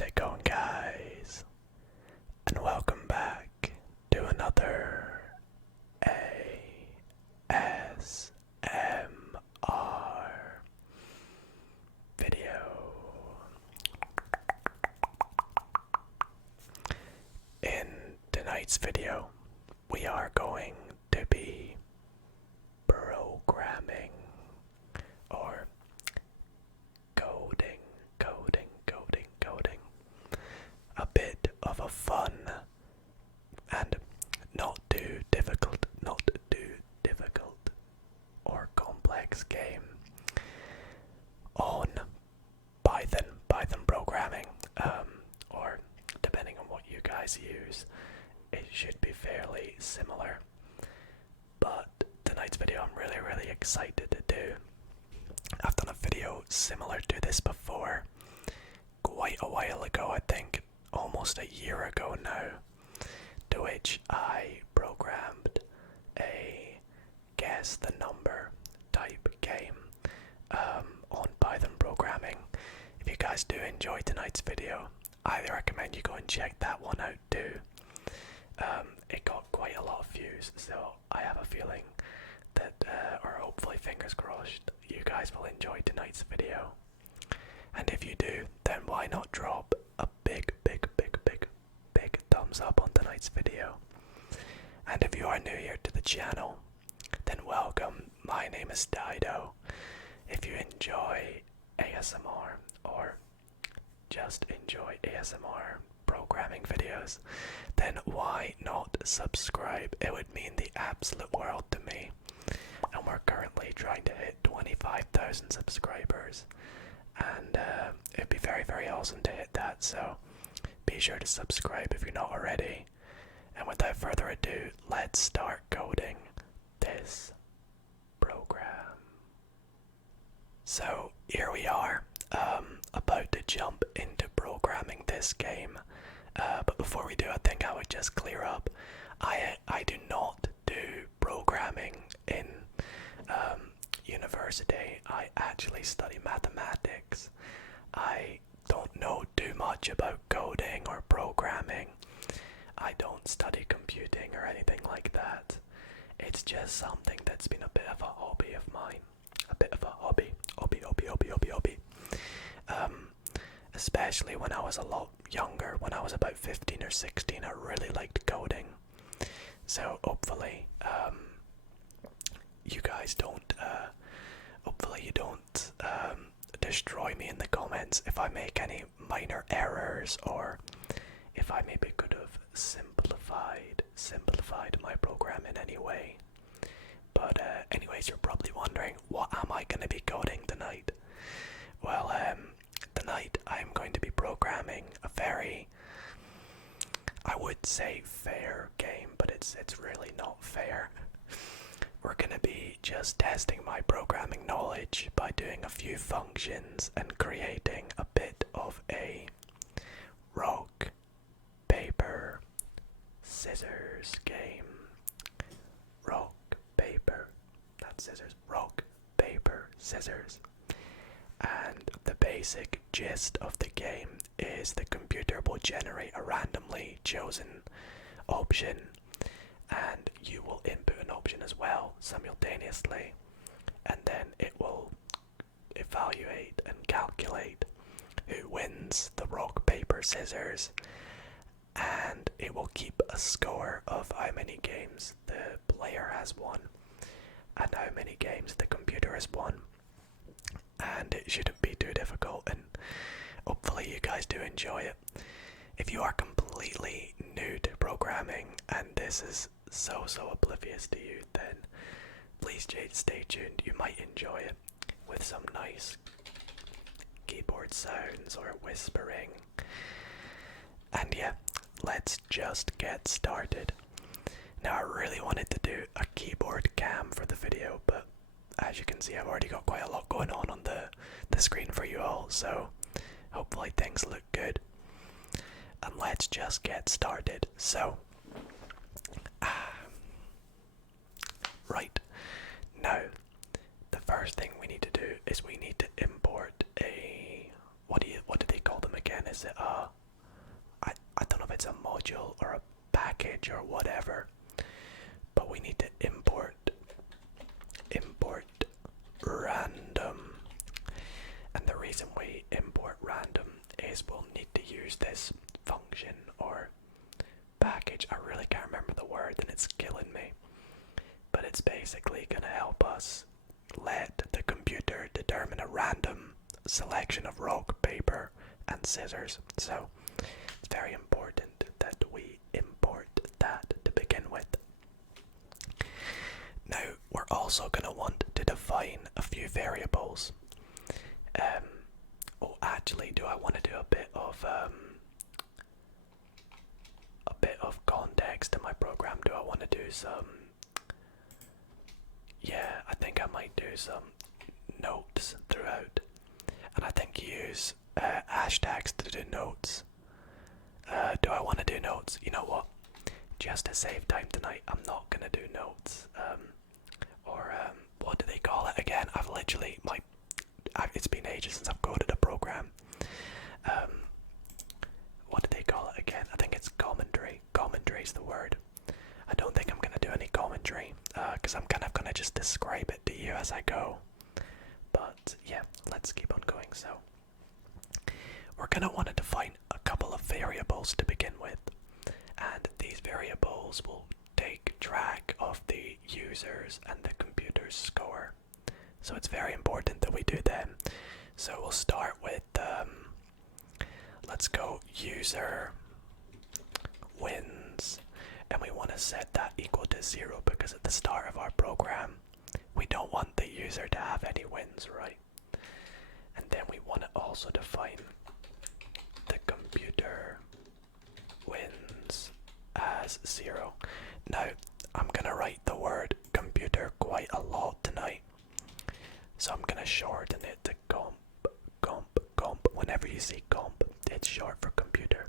How's it going, guys? And welcome back to another ASMR video. In tonight's video, we are going to be programming or coding a bit of a fun and not too difficult or complex game on Python programming, or depending on what you guys use, it should be fairly similar. But tonight's video I'm really excited to do. I've done a video similar to this before, quite a while ago, I think almost a year ago now, to which I programmed a guess the number type game on Python programming. If you guys do enjoy tonight's video, I highly recommend you go and check that one out too. It got quite a lot of views, so I have a feeling that, or hopefully fingers crossed, you guys will enjoy tonight's video. And if you do, then why not drop a big thumbs up on tonight's video. And if you are new here to the channel, then welcome. My name is Dido. If you enjoy ASMR or just enjoy ASMR programming videos, then why not subscribe? It would mean the absolute world to me. And we're currently trying to hit 25,000 subscribers. And it'd be very awesome to hit that, so be sure to subscribe if you're not already. And without further ado, let's start coding this program. So here we are, about to jump into programming this game. But before we do, I think I would just clear up. I do not do programming in university. I actually study mathematics. I don't know too much about coding or programming. I don't study computing or anything like that. It's just something that's been a bit of a hobby of mine. A bit of a hobby. Especially when I was a lot younger, when I was about 15 or 16, I really liked coding. So hopefully, you guys don't, hopefully you don't destroy me in the comments if I make any minor errors, or if I maybe could have simplified my program in any way. But anyways, you're probably wondering, what am I going to be coding tonight? Well, tonight I'm going to be programming a very, I would say fair game, but it's really not fair. We're going to be just testing my programming knowledge by doing a few functions and creating a bit of a rock, paper, scissors game. Rock, paper, not scissors, rock, paper, scissors. And the basic gist of the game is the computer will generate a randomly chosen option, and you will input an option as well simultaneously, and then it will evaluate and calculate who wins the rock, paper, scissors, and it will keep a score of how many games the player has won and how many games the computer has won. And it shouldn't be too difficult, and hopefully you guys do enjoy it. If you are completely new to programming and this is so oblivious to you, then please stay tuned. You might enjoy it with some nice keyboard sounds or whispering. And yeah, let's just get started. Now, I really wanted to do a keyboard cam for the video, but as you can see, I've already got quite a lot going on the screen for you all, so hopefully things look good. And let's just get started. So, right, now, the first thing we need to do is we need to import a, what do they call them? them again? Is it I don't know if it's a module or a package or whatever, but we need to import random. And the reason we import random is we'll need to use this function or package. I really can't remember the word and it's killing me, but it's basically going to help us let the computer determine a random selection of rock, paper and scissors. So it's very important that we import that to begin with. Now we're also going to want to define a few variables. Oh, actually, do I want to do a bit of context in my program? Do I want to do some? Yeah, I think I might do some notes throughout, and I think use hashtags to do notes. Do I want to do notes? You know what? Just to save time tonight, I'm not gonna do notes. What do they call it again? It's been ages since I've coded a program. What do they call it again? I think it's commentary. Commentary is the word. I don't think I'm gonna do any commentary, because I'm kind of gonna just describe it to you as I go. But yeah, let's keep on going. So we're gonna want to define a couple of variables to begin with, and these variables will take track of the user's and the computer's score. So it's very important that we do them. So we'll start with let's go user wins, and we want to set that equal to 0 because at the start of our program we don't want the user to have any wins, right? And then we want to also define the computer wins as 0. Now I'm gonna write the word computer quite a lot tonight, so I'm gonna shorten it to comp. Whenever you see comp, it's short for computer.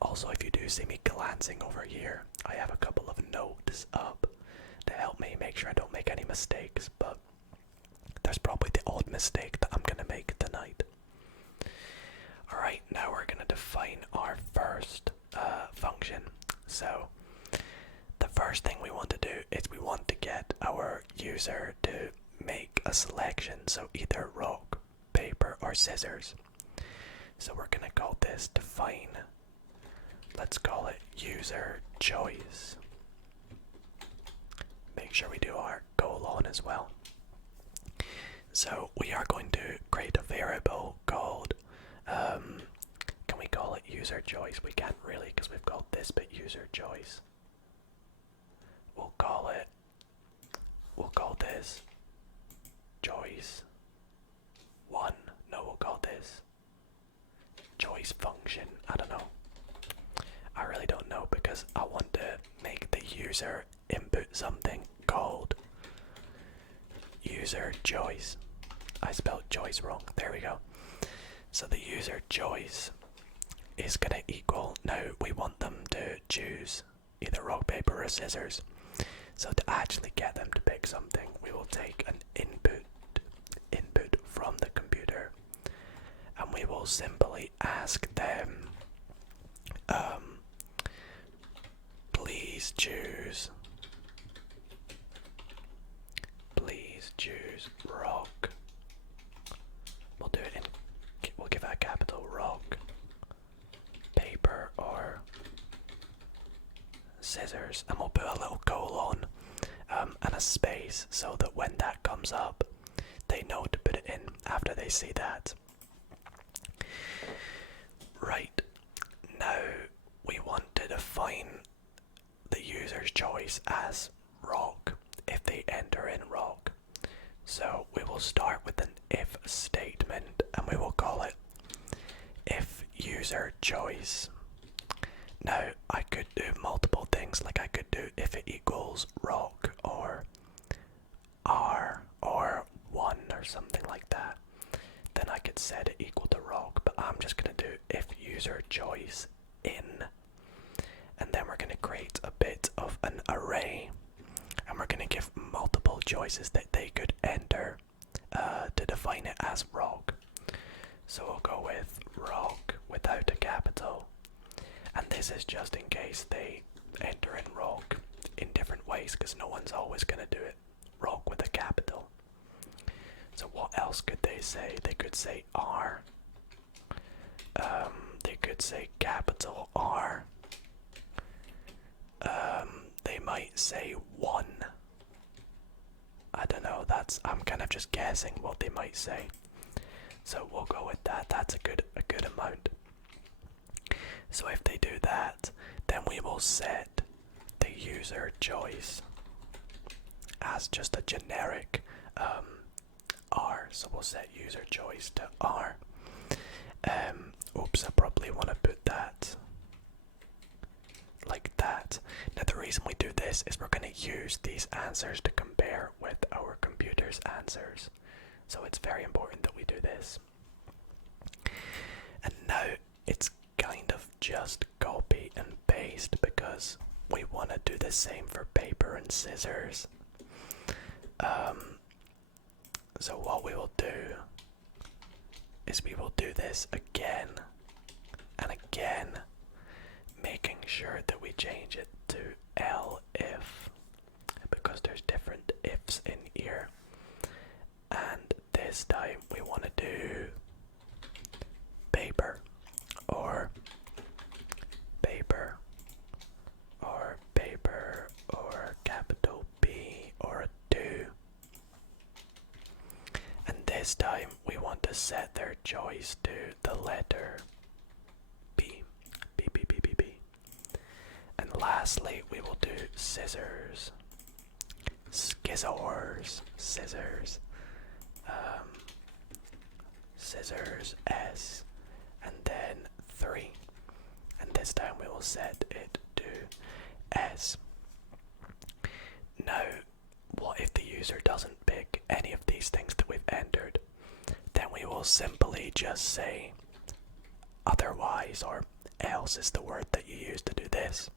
Also, if you do see me glancing over here, I have a couple of notes up to help me make sure I don't make any mistakes, but there's probably the odd mistake that I'm gonna make tonight. Alright, now we're gonna define our first function. So the first thing we want to do is we want to get our user to make a selection, so either rock, paper or scissors. So we're gonna call this define, let's call it user choice. Make sure we do our colon as well. So we are going to create a variable called can we call it user choice? We can't really because we've got this bit user choice. We'll call this choice 1. No, we'll call this choice function. I don't know. I really don't know because I want to make the user input something called user choice. I spelled choice wrong. There we go. So the user choice is going to equal, now we want them to choose either rock, paper or scissors. So to actually get them to pick something, we will take an input from the computer, and we will simply ask them, please choose rock. We'll give it a capital rock, paper or scissors, and we'll put a little colon and a space so that when that comes up they know to put it in after they see that. Right, now we want to define the user's choice as rock if they enter in rock. So we will start with an if statement and we will call it if user choice. Now I could do multiple things, like I could do if it equals rock or R or 1 or something like that. Then I could set it equal to rock, but I'm just going to do if user choice in, and then we're going to create a bit of an array, and we're going to give multiple choices that they could enter to define it as rock. So we'll go with rock without a capital. And this is just in case they enter in rock in different ways, because no one's always going to do it rock with a capital. So what else could they say? They could say R. They could say capital R. They might say 1. I don't know, I'm kind of just guessing what they might say. So we'll go with that. That's a good amount. So if they do that, then we will set the user choice as just a generic R. So we'll set user choice to R. Oops, I probably want to put that like that. Now the reason we do this is we're going to use these answers to compare with our computer's answers. So it's very important that we do this. And now it's kind of just copy and paste because we want to do the same for paper and scissors. So what we will do is we will do this again and again, making sure that we change it to L if, because there's different ifs in here. And this time we want to do paper or paper or paper or capital B or a 2. And this time we want to set their choice to the letter B. B, B, B, B, B. And lastly we will do scissors. Scissors. Scissors. Scissors S. And then 3. And this time we will set it to S. Now, what if the user doesn't pick any of these things that we've entered? Then we will simply just say otherwise, or else is the word that you use to do this.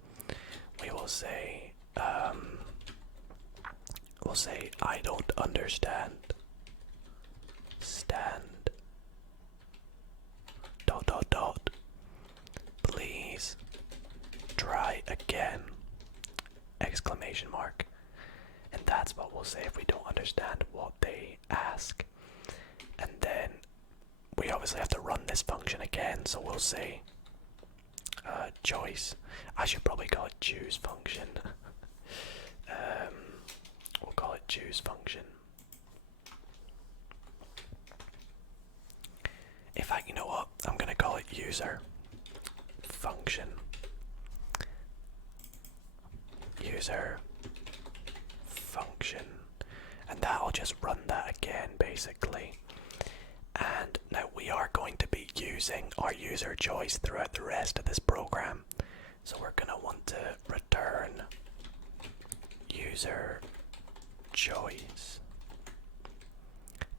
We will say, I don't understand. Stand. ... Please try again! Exclamation mark. And that's what we'll say if we don't understand what they ask. And then we obviously have to run this function again, so we'll say choice. I should probably call it choose function. We'll call it choose function. You know what? I'm gonna call it user function. User function. And that'll just run that again, basically. And now we are going to be using our user choice throughout the rest of this program. So we're gonna want to return user choice,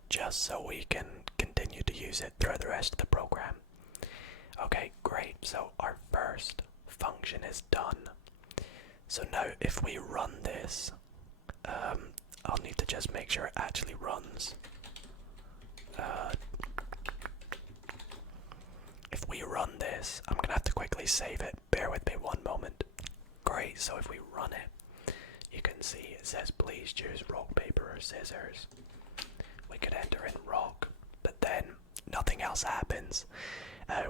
just so we can continue to use it throughout the rest of the program. Okay, great. So our first function is done. So now if we run this, I'll need to just make sure it actually runs. If we run this, I'm gonna have to quickly save it. Bear with me one moment. Great, so if we run it, you can see it says please choose rock, paper or scissors. We could enter in rock, but then nothing else happens.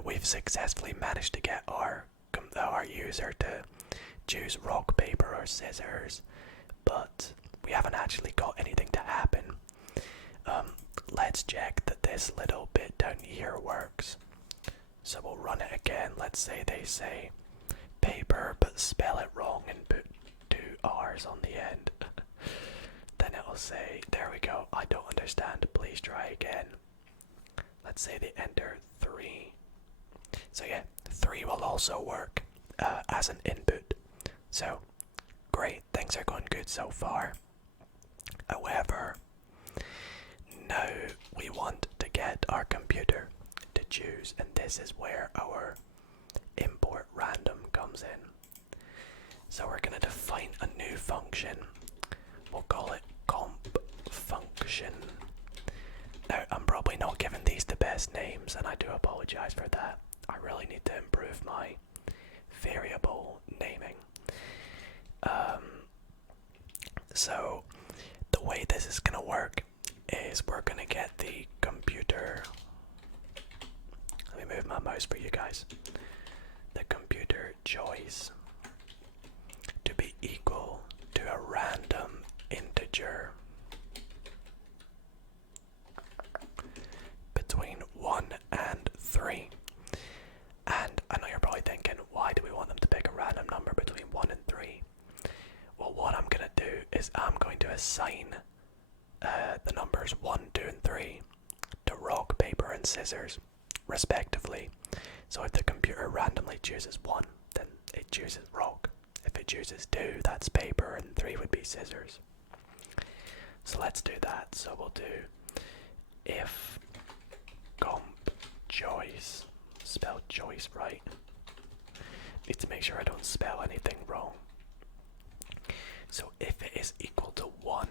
We've successfully managed to get our user to choose rock, paper or scissors, but we haven't actually got anything to happen. Let's check that this little bit down here works. So we'll run it again. Let's say they say paper but spell it wrong and put 2 R's on the end. Then it'll say, there we go, I don't understand, please try again. Let's say they enter 3. So yeah, 3 will also work as an input. So great, things are going good so far. However, now we want to get our computer to choose, and this is where our import random comes in. So we're going to define a new function. We'll call it comp function. Now I'm probably not giving these the best best names, and I do apologize for that. I really need to improve my variable naming. So the way this is gonna work is we're gonna get the computer. Let me move my mouse for you guys. The computer choice to be equal to a random integer between 1 and 3. And I know you're probably thinking, why do we want them to pick a random number between 1 and 3? Well, what I'm going to do is I'm going to assign the numbers 1, 2, and 3 to rock, paper, and scissors, respectively. So if the computer randomly chooses 1, then it chooses rock. If it chooses 2, that's paper, and 3 would be scissors. So let's do that. So we'll do if comp choice, spell choice right. Need to make sure I don't spell anything wrong. So if it is equal to 1,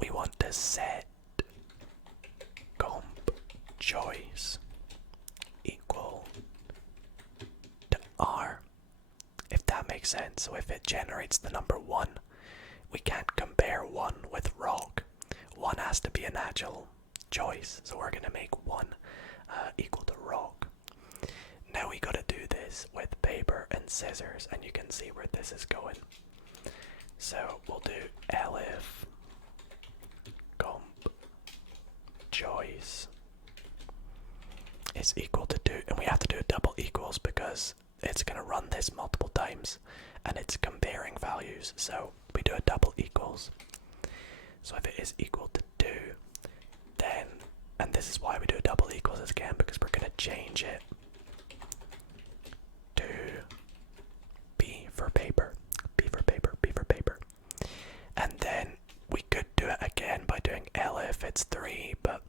we want to set comp choice equal to R, if that makes sense. So if it generates the number 1, we can't compare 1 with rock. 1 has to be an actual choice, so we're going to make 1 equal to rock. Now we got to do this with paper and scissors, and you can see where this is going. So we'll do elif comp choice is equal to 2, and we have to do double equals because it's going to run this multiple times and it's comparing values, so we do a double equals. So if it is equal to 2, then, and this is why we do a double equals again, because we're going to change it to B for paper, B for paper, B for paper. And then we could do it again by doing elif it's 3, but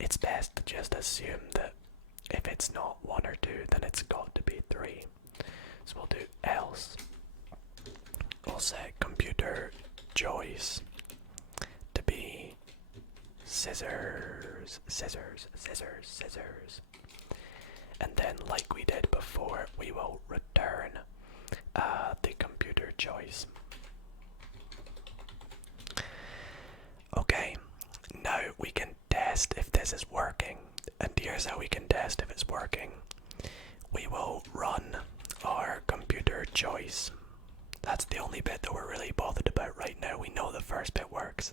it's best to just assume that if it's not 1 or 2, then it's got to be 3. So we'll do else. We'll set computer choice to be scissors, scissors, scissors, scissors. And then, like we did before, we will return the computer choice. Okay, now we can test if this is working. And here's how we can test if it's working. We will run our computer choice. That's the only bit that we're really bothered about right now. We know the first bit works.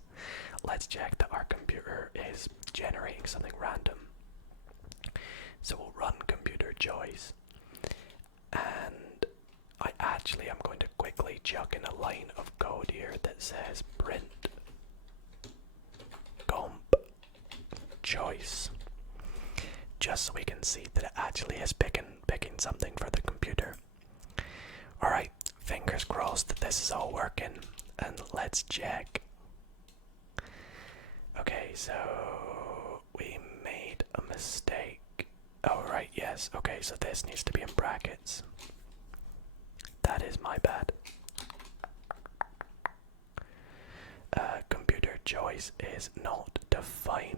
Let's check that our computer is generating something random. So we'll run computer choice. And I actually am going to quickly chuck in a line of code here that says print comp choice, just so we can see that it actually is picking something for the computer. Alright, fingers crossed that this is all working, and let's check. Okay, so we made a mistake. Oh right, yes, okay, so this needs to be in brackets. That is my bad. Computer choice is not defined.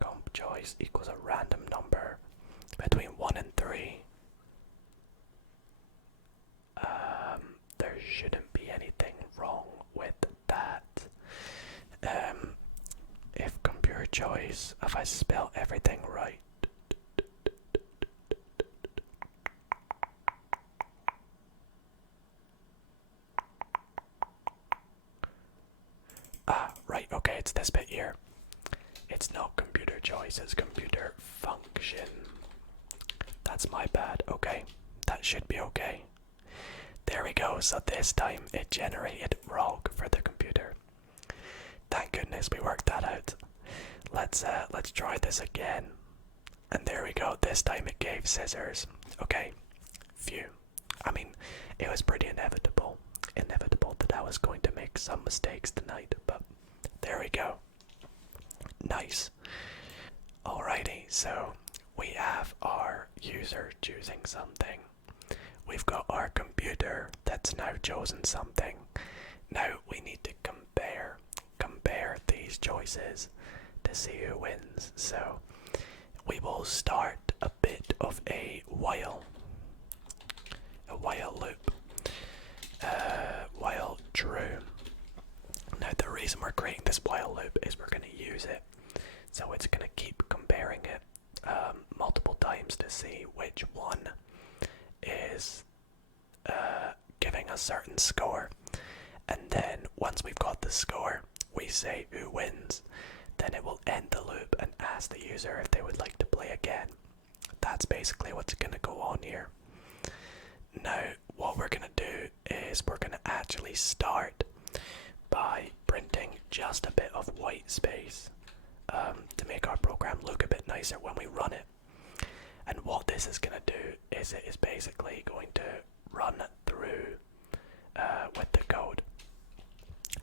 Comp choice equals a random number between 1 and 3. There shouldn't be anything wrong with that. If computer choice, if I spell everything right. Right, okay, it's this bit here. It's not computer choice, it's computer function. That's my bad, okay. That should be okay. There we go, so this time it generated rock for the computer. Thank goodness we worked that out. Let's try this again. And there we go, this time it gave scissors. Okay, phew. I mean, it was pretty inevitable that I was going to make some mistakes tonight, but there we go. Nice. Alrighty, so we have our user choosing something. We've got our computer that's now chosen something. these choices to see who wins. So we will start a bit of a while loop, while true. Now the reason we're creating this while loop is we're going to use it, so it's going to keep comparing it multiple times to see which one is giving a certain score. And then once we've got the score, we say who wins. Then it will end the loop and ask the user if they would like to play again. That's basically what's going to go on here. Now, what we're going to do is we're going to actually start by printing just a bit of white space to make our program look a bit nicer when we run it. And what this is going to do is it is basically going to run through with the code.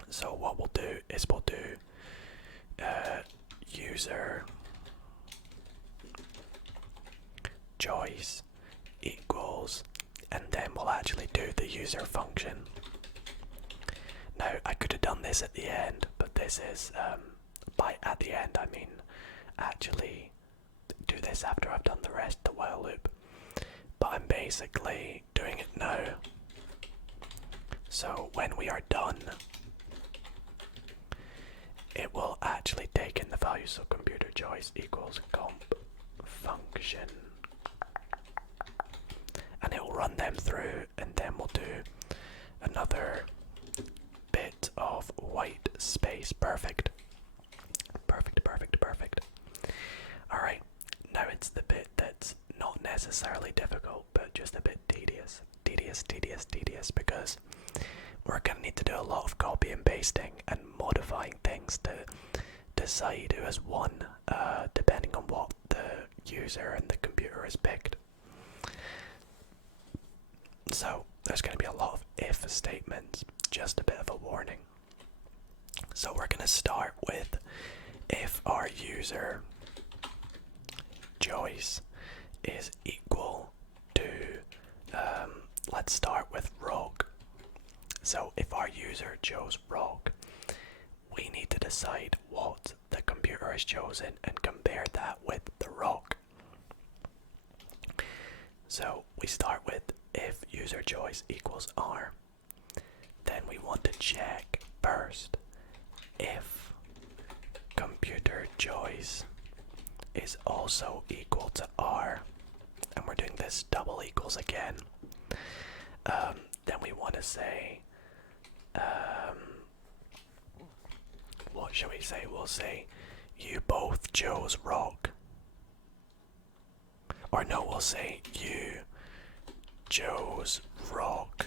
So what we'll do is we'll do user choice equals, and then we'll actually do the user function. Now I could have done this at the end, but this is by at the end I mean actually do this after I've done the rest of the while loop, but I'm basically doing it now. So when we are done, it will actually take in the value. So computer choice equals comp function, and it will run them through, and then we'll do another bit of white space. Perfect. Alright, now it's the bit that's not necessarily difficult, but just a bit tedious, because we're going to need to do a lot of copy and pasting and modifying things to decide who has won, depending on what the user and the computer has picked. So there's going to be a lot of if statements, just a bit of a warning. So we're going to start with if our user choice is equal to, let's start with rock. So if our user chose rock, we need to decide what the computer has chosen and compare that with the rock. So we start with if user choice equals R. Then we want to check first if computer choice is also equal to R, and we're doing this double equals again. Then we want to say, what shall we say? We'll say you both chose rock. Or no, we'll say you chose rock.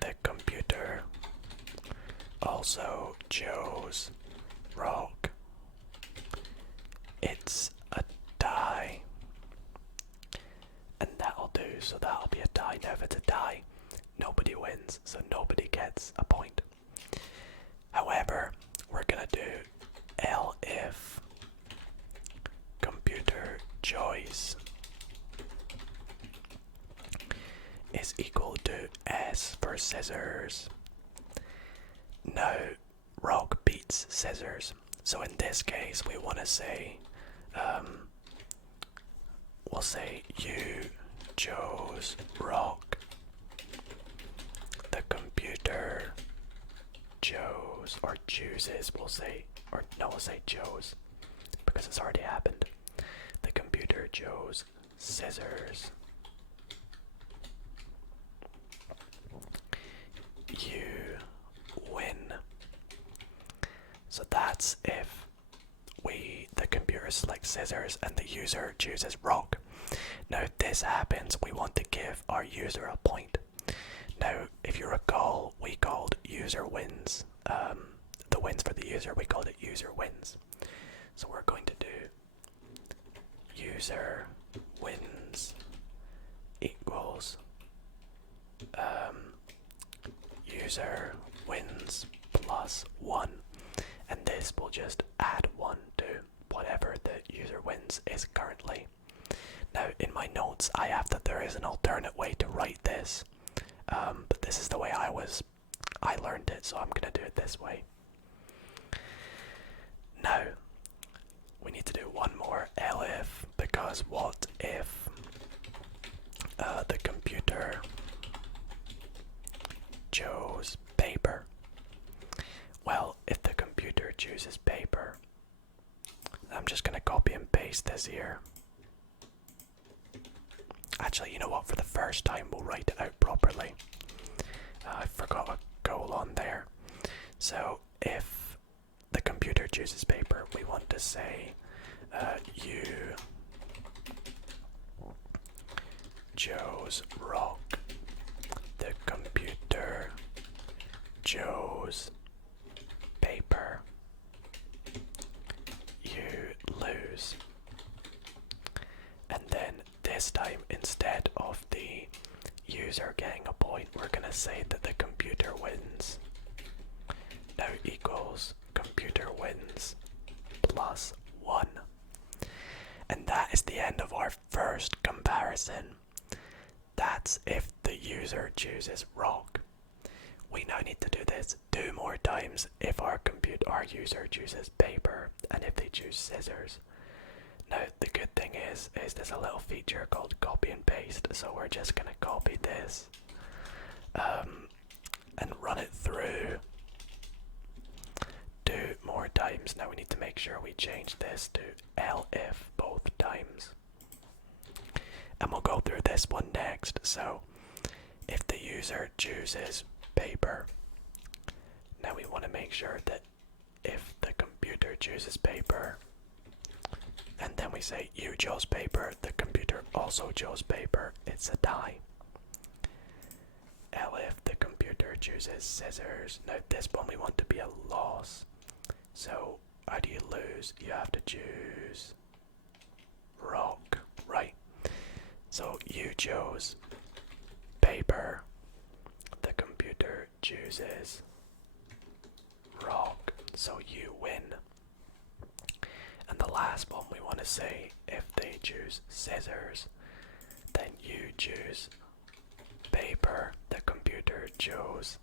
The computer also chose rock. It's a die. And that'll do, so that'll be a die. Now if it's a die, nobody wins, so nobody gets a point. However, we're gonna do elif computer choice is equal to S for scissors. Now, rock beats scissors. So in this case, we want to say, we'll say you chose rock. The computer chose, or chooses, we'll say, or no, we'll say chose, because it's already happened. The computer chose scissors. You win. So that's if the computer selects scissors and the user chooses rock. Now if this happens, we want to give our user a point. Now if you recall, we called user wins, the wins for the user, we called it user wins. So we're going to do user wins equals user wins plus 1, and this will just add 1 to whatever the user wins is currently. Now in my notes I have that there is an alternate way to write this, but this is the way I was I learned it, so I'm gonna do it this way. Now, we need to do one more elif, because what if the computer chose paper? Well, if the computer chooses paper, I'm just gonna copy and paste this here. Actually, you know what? For the first time, we'll write it out properly. I forgot a colon there. So, if the computer chooses paper, we want to say you chose rock. The computer chose paper. You lose. And then this time, instead of the user getting a point, we're going to say that the computer wins. Now equals computer wins plus 1. And that is the end of our first comparison. That's if the user chooses rock. We now need to do this 2 more times if our user chooses paper and if they choose scissors. Now the good thing is there's a little feature called copy and paste, so we're just gonna copy this and run it through 2 more times. Now we need to make sure we change this to elif both times. And we'll go through this one next. So if the user chooses paper, now we want to make sure that if the computer chooses paper, and then we say you chose paper, the computer also chose paper, it's a tie. Elif the computer chooses scissors. Now this one we want to be a loss. So how do you lose? You have to choose rock, right? So you chose paper, the computer chooses rock, so you win. And the last one we want to say, if they choose scissors, then you choose paper, the computer chose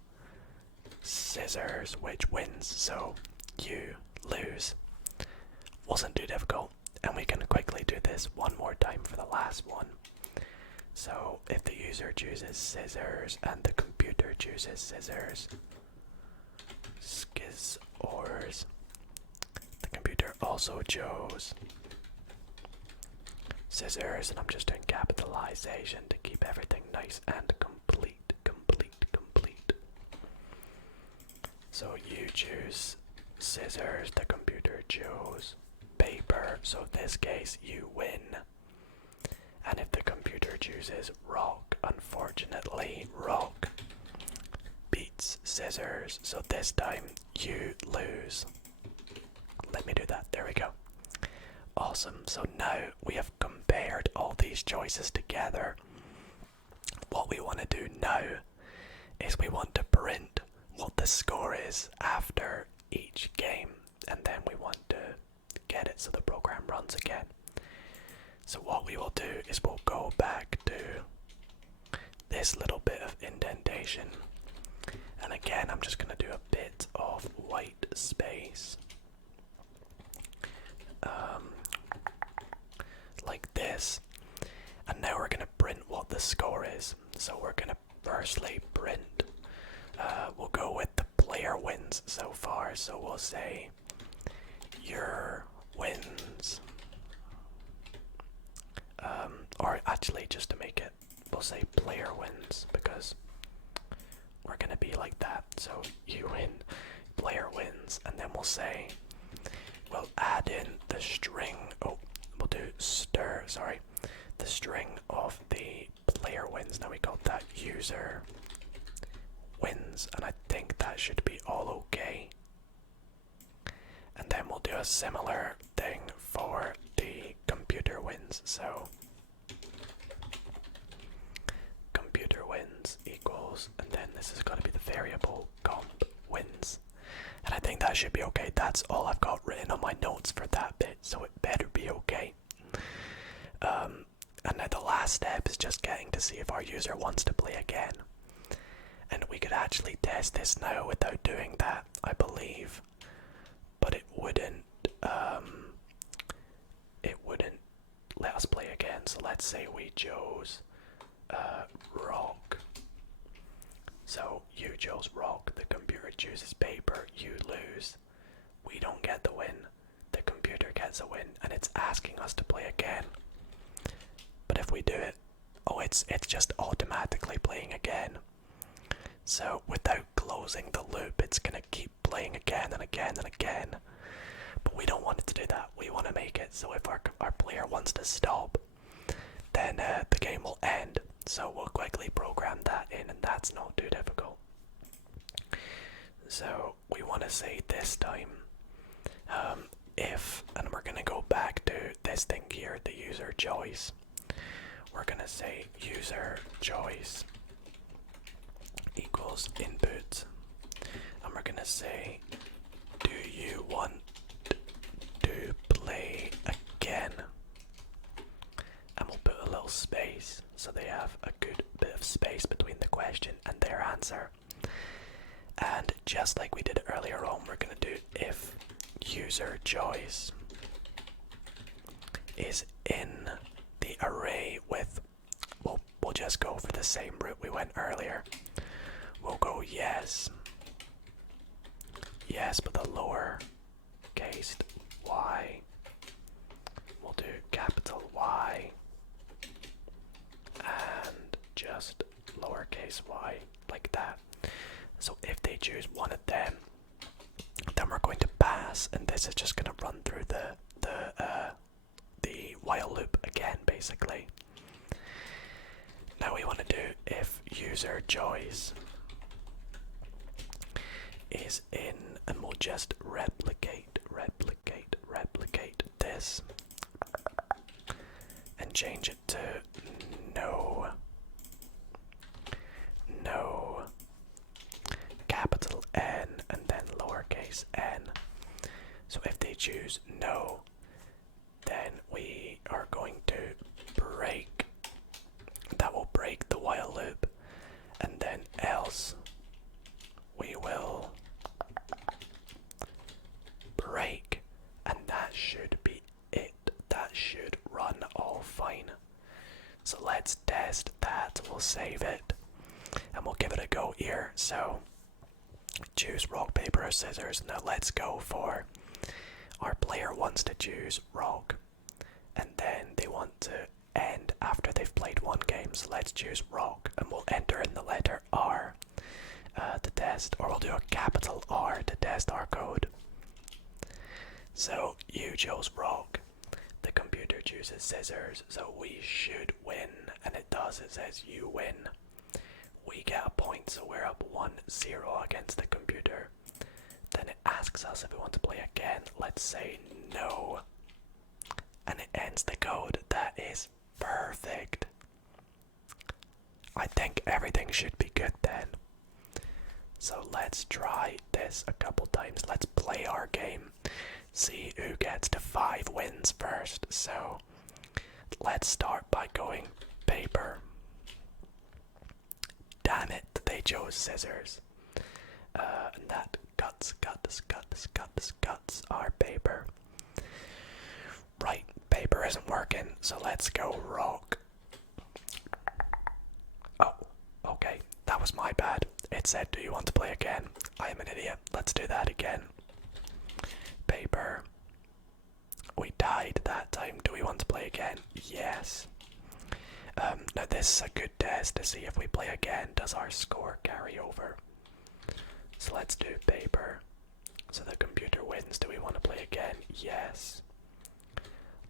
scissors, which wins, so you lose. Wasn't too difficult, and we can quickly do this one more time for the last one. So if the user chooses scissors and the computer chooses scissors, skizzors, the computer also chose scissors, and I'm just doing capitalization to keep everything nice and complete. So you choose scissors, the computer chose paper, so in this case you win. And if the computer chooses rock, unfortunately rock beats scissors, so this time you lose. Let me do that, there we go. Awesome, so now we have compared all these choices together. What we want to do now is we want to print what the score is after each game, and then we want to get it so the program runs again. So what we will do is we'll go back to this little bit of indentation, and again I'm just going to do a bit of white space like this, and now we're going to print what the score is. So we're going to firstly print, we'll go with the player wins so far, so we'll say your wins, or actually just to make it, we'll say player wins, because we're going to be like that. So you win, player wins, and then we'll say, we'll add in the string, we'll do the string of the player wins. Now we called that user wins, and I think that should be all okay. And then we'll do a similar thing for the computer wins. So computer wins equals, and then this is going to be the variable comp wins. And I think that should be okay. That's all I've got written on my notes for that bit, so it better be okay. And now the last step is just getting to see if our user wants to play again. And we could actually test this now without doing that, I believe. But it wouldn't let us play again. So let's say we chose rock. So you chose rock, the computer chooses paper, you lose. We don't get the win, the computer gets a win, and it's asking us to play again. But if we do it, oh, it's just automatically playing again. So without closing the loop, it's gonna keep playing again and again and again. But we don't want it to do that. We want to make it so if our player wants to stop, then the game will end. So we'll quickly program that in, and that's not too difficult. So we want to say this time, if, and we're going to go back to this thing here, the user choice. We're going to say user choice equals input, and we're going to say, do you want to play again? And we'll put a little space so they have a good bit of space between the question and their answer. And just like we did earlier on, we're going to do if user choice is in the array with, we'll just go for the same route we went earlier. We'll go yes, but the lower case y. We'll do capital Y and just lowercase y, like that. So if they choose one of them, then we're going to pass, and this is just going to run through the while loop again, basically. Now we want to do if user choice is in, and we'll just replicate this and change it to no capital N and then lowercase n. So if they choose no, then we are going to break, that will break the while loop, and then else we will break, and that should be it. That should run all fine. So let's test that. We'll save it and we'll give it a go here. So choose rock, paper, or scissors. Now let's go for, our player wants to choose rock, and then they want to end after they've played one game. So let's choose rock, and we'll enter in the letter R to test, or we'll do a capital R to test our code. So you chose rock, the computer chooses scissors, so we should win, and it does. It says you win. We get a point, so we're up 1-0 against the computer. Then it asks us if we want to play again. Let's say no, and it ends the code. That is perfect. I think everything should be good then. So let's try this a couple times. Let's play our game. See who gets to 5 wins first. So let's start by going paper. Damn it, they chose scissors. And that cuts our paper. Right, paper isn't working, so let's go rock. Oh, okay, that was my bad. It said, do you want to play again? I am an idiot. Let's do that again. Paper. We died that time. Do we want to play again? Yes. Now this is a good test to see if we play again, does our score carry over? So let's do paper. So the computer wins. Do we want to play again? Yes.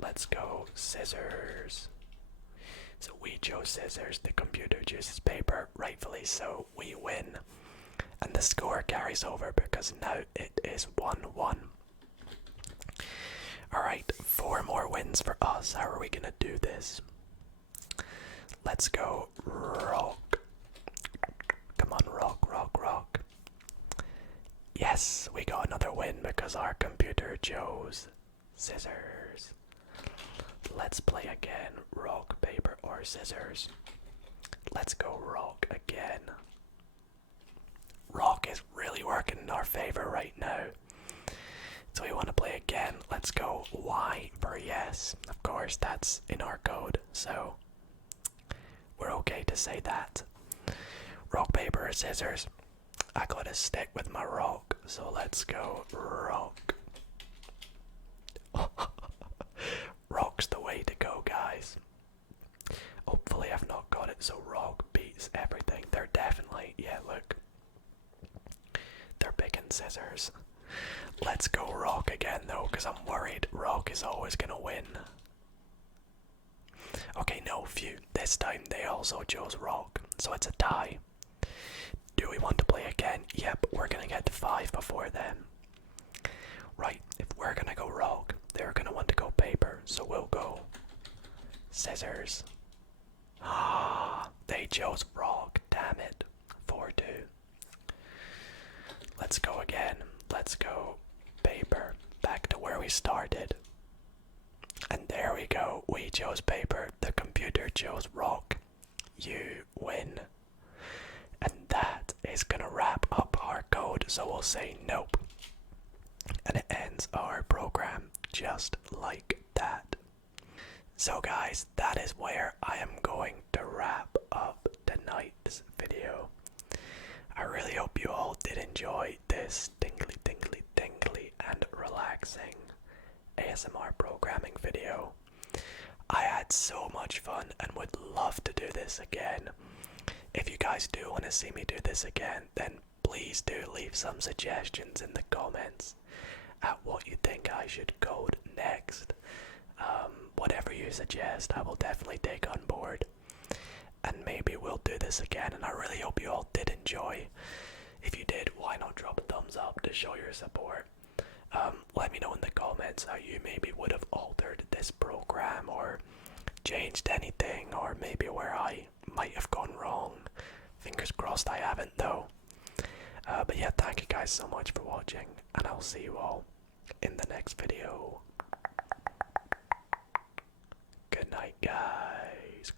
Let's go scissors. So we chose scissors, the computer chooses paper, rightfully so, we win. And the score carries over because now it is 1-1. Alright, 4 more wins for us. How are we gonna do this? Let's go rock. Come on, rock. Yes, we got another win because our computer chose scissors. Let's play again. Rock, paper, or scissors. Let's go rock again. rock is really working in our favor right now. So we want to play again. Let's go Y for yes. Of course, that's in our code, so we're okay to say that. Rock, paper, scissors. I gotta stick with my rock, so let's go rock. Rock's the way to go, guys. Hopefully I've not got it, so rock beats everything. They're definitely, yeah, look. They're picking scissors. Let's go rock again though, because I'm worried rock is always gonna win. Okay, no, phew. This time they also chose rock, so it's a tie. Do we want to play again? Yep, we're gonna get to 5 before then. Right, if we're gonna go rock, they're gonna want to go paper, so we'll go scissors. Ah, they chose rock, damn it. 4-2. Let's go again. Let's go paper. Back to where we started. And there we go. We chose paper. The computer chose rock. You win. And that is gonna wrap up our code. So we'll say nope. And it ends our program just like that. So guys, that is where I am going to wrap up tonight's video. I really hope you all did enjoy this tingly and relaxing ASMR programming video. I had so much fun and would love to do this again. If you guys do want to see me do this again, then please do leave some suggestions in the comments at what you think I should code next. Whatever you suggest, I will definitely take on board. And maybe we'll do this again, and I really hope you all did enjoy. If you did, why not drop a thumbs up to show your support? Let me know in the comments how you maybe would have altered this program or changed anything, or maybe where I might have gone wrong. Fingers crossed I haven't though. But yeah, thank you guys so much for watching, and I'll see you all in the next video. Good night, guys.